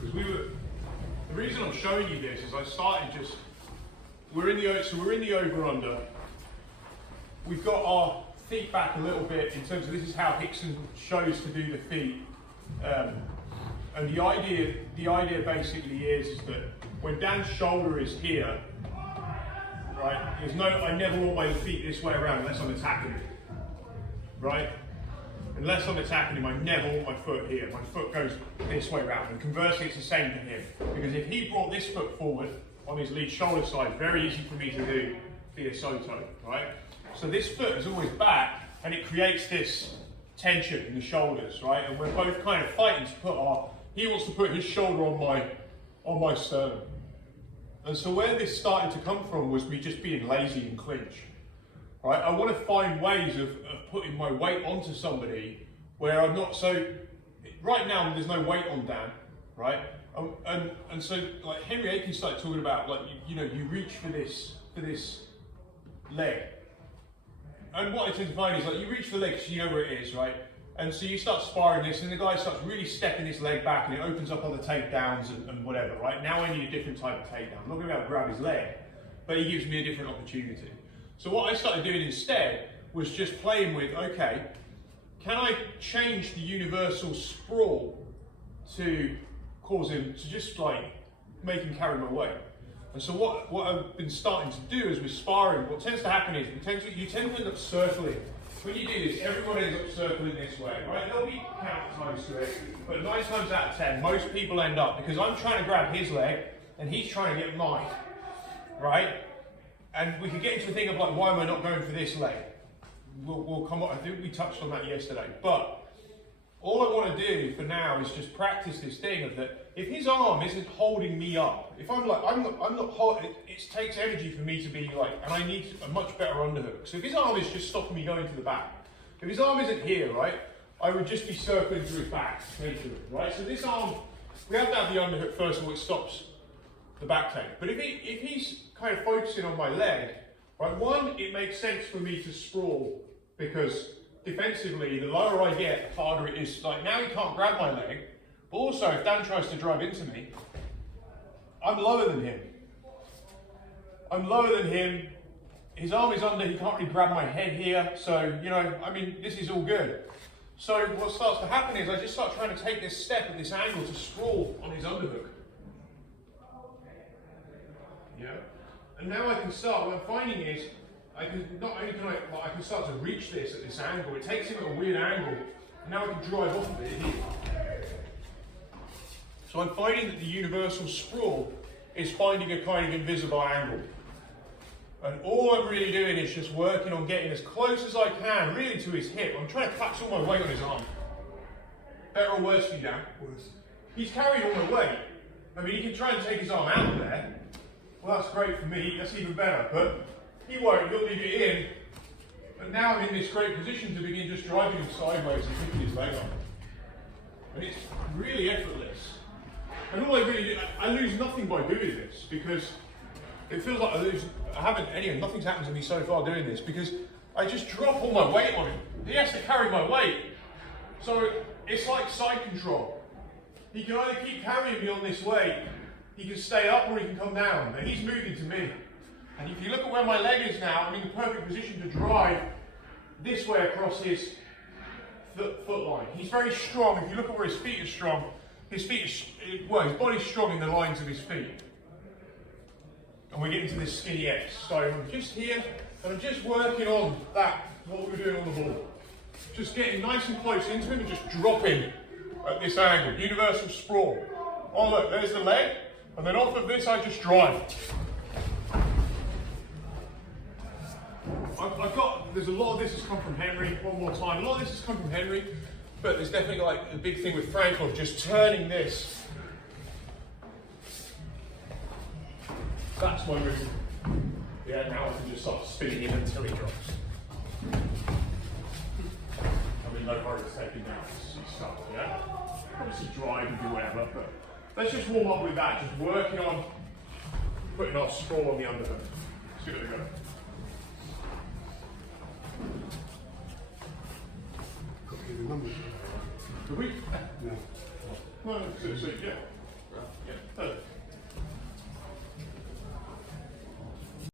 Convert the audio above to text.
Because the reason I'm showing you this is I started just, we're in the over-under. We've got our feet back a little bit in terms of this is how Hickson chose to do the feet. And the idea basically is that when Dan's shoulder is here, right, I never want my feet this way around unless I'm attacking him, right? Unless I'm attacking him, I never want my foot here. My foot goes this way around, and conversely, it's the same for him. Because if he brought this foot forward on his lead shoulder side, very easy for me to do via Soto, right? So this foot is always back, and it creates this tension in the shoulders, right? And we're both kind of fighting to put he wants to put his shoulder on my sternum. And so where this started to come from was me just being lazy in clinch. Right? I want to find ways of putting my weight onto somebody where I'm not so. Right now, there's no weight on Dan, right? And so like Henry Aiken started talking about like you reach for this leg, and what I tend to find is like you reach for the leg because you know where it is, right? And so you start sparring this, and the guy starts really stepping his leg back, and it opens up other takedowns and whatever, right? Now I need a different type of takedown. I'm not going to be able to grab his leg, but he gives me a different opportunity. So what I started doing instead was just playing with, okay, can I change the universal sprawl to cause him to just like make him carry my weight? And so what I've been starting to do is with sparring, what tends to happen is you tend to end up circling. When you do this, everyone ends up circling this way, right? There'll be count times to it, but 9 times out of 10, most people end up, because I'm trying to grab his leg and he's trying to get mine, right? And we could get into the thing of like, why am I not going for this leg? We'll come on, I think we touched on that yesterday, but all I want to do for now is just practice this thing of that if his arm isn't holding me up, if I'm not holding, it takes energy for me to be like, and I need a much better underhook. So if his arm is just stopping me going to the back, if his arm isn't here, right, I would just be circling through his back, right? So this arm, we have to have the underhook first of all, it stops the back take. But if he's kind of focusing on my leg, right, one, it makes sense for me to sprawl because defensively, the lower I get, the harder it is. Like now he can't grab my leg, but also if Dan tries to drive into me, I'm lower than him. I'm lower than him. His arm is under, he can't really grab my head here. So, I mean, this is all good. So what starts to happen is I just start trying to take this step at this angle to sprawl on his underhook. Yeah. And now I can start, what I'm finding is, I can start to reach this at this angle. It takes him at a weird angle, and now I can drive off of it here. So I'm finding that the universal sprawl is finding a kind of invisible angle. And all I'm really doing is just working on getting as close as I can, really to his hip. I'm trying to catch all my weight on his arm. Better or worse for you, Dan? Worse. He's carrying all my weight. I mean, he can try and take his arm out there. Well, that's great for me, that's even better. But he won't, he'll leave it in. And now I'm in this great position to begin just driving him sideways and picking his leg up. And it's really effortless. And all I really do, I lose nothing by doing this because it feels like nothing's happened to me so far doing this because I just drop all my weight on him. He has to carry my weight. So it's like side control. He can either keep carrying me on this weight, he can stay up or he can come down. And he's moving to me. And if you look at where my leg is now, I'm in the perfect position to drive this way across his foot line. He's very strong. If you look at where his feet are strong, his body's strong in the lines of his feet. And we're getting to this skinny X. So I'm just here, and I'm just working on that, what we're doing on the ball. Just getting nice and close into him and just dropping at this angle. Universal sprawl. Oh look, there's the leg. And then off of this, I just drive. There's a lot of this has come from Henry, one more time. A lot of this has come from Henry, but there's definitely like a big thing with Frank of just turning this. That's my move. Yeah, now I can just start spinning him until he drops. I mean, no hurry to take him down. He's stuck, yeah? Obviously drive and do whatever, but let's just warm up with that, just working on putting our sprawl on the underhook. Let's give it a go. Got to give you numbers. Do we? No. Well, yeah.